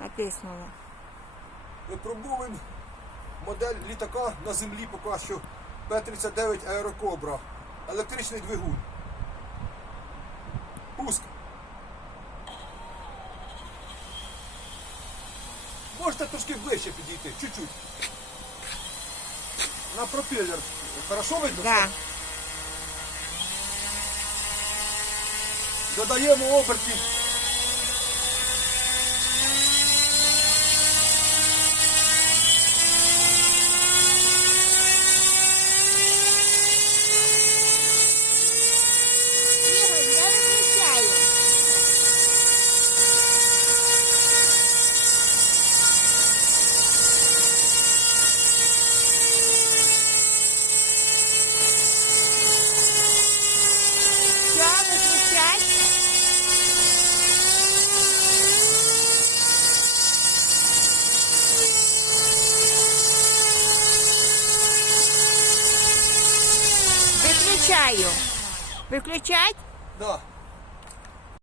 натиснула. Випробовуємо модель літака на землі поки що П-39 Аерокобра. Електричний двигун. Пуск. Можете трошки ближче підійти, чуть-чуть. На пропеллер. Хорошо видно? Да. Додаємо обертів. Виключаю. Виключать? Да.